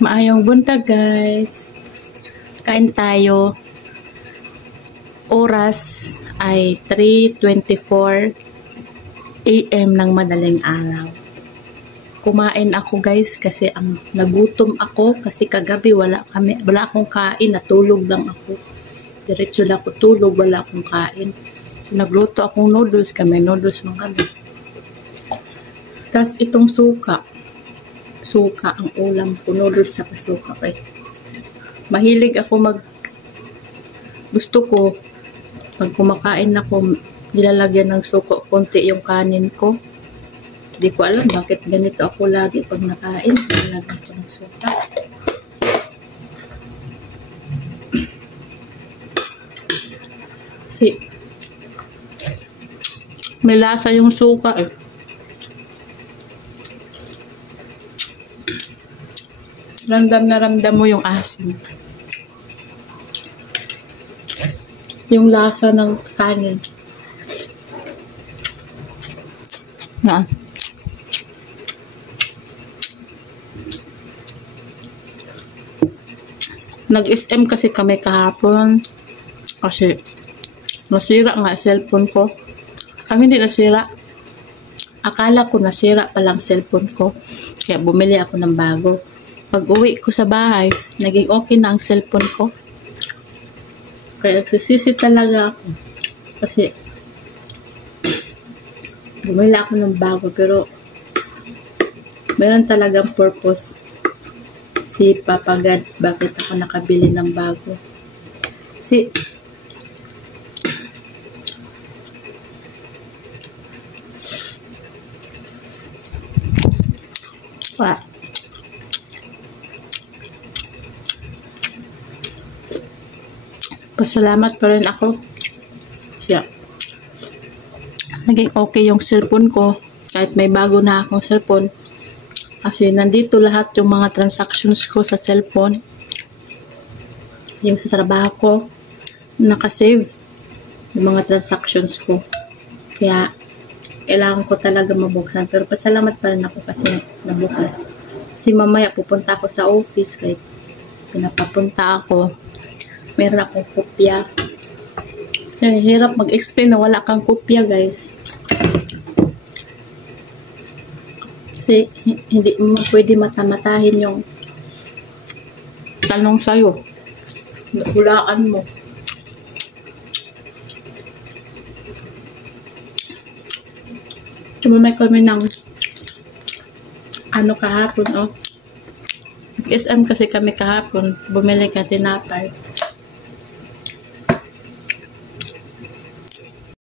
Maayong buntag guys. Kain tayo. Oras ay 3:24 AM ng madaling araw. Kumain ako guys kasi nagutom ako kasi kagabi wala akong kain, natulog lang ako. Diretso lang ako tulog, wala akong kain. So, nagluto akong noodles, noodles man kami. Tapos itong suka ang ulam ko, noodles sa suka. Mahilig ako gusto ko pag kumakain ako, nilalagyan ng suka konti yung kanin ko. Hindi ko alam bakit ganito ako lagi pag nakain, nilalagyan ko ng suka. Kasi may lasa yung suka eh. Ramdam na ramdam mo yung asin. Yung lasa ng kanin. Na. Nag-SM kasi kami kahapon. Kasi nasira nga cellphone ko. Hindi nasira. Akala ko nasira palang cellphone ko. Kaya bumili ako ng bago. Pag uwi ko sa bahay, naging okay na ang cellphone ko. Kaya nagsisisi talaga ako. Kasi bumili ako ng bago pero meron talagang purpose si Papa God bakit ako nakabili ng bago. Kasi pasalamat pa rin ako. Yeah. Naging okay yung cellphone ko. Kahit may bago na akong cellphone. Kasi nandito lahat yung mga transactions ko sa cellphone. Yung sa trabaho ko. Nakasave yung mga transactions ko. Kaya kailangan ko talaga mabuksan. Pero pasalamat pa rin ako kasi nabukas. Kasi mamaya pupunta ako sa office. Kahit pinapapunta ako. Meron akong kopya. Hirap mag-explain na wala kang kopya, guys. Kasi hindi mo pwede matamatahin yung tanong sa'yo. Hulaan mo. Tumamay kami ng kahapon, Nag-SM kasi kami kahapon. Bumili ka tinapay.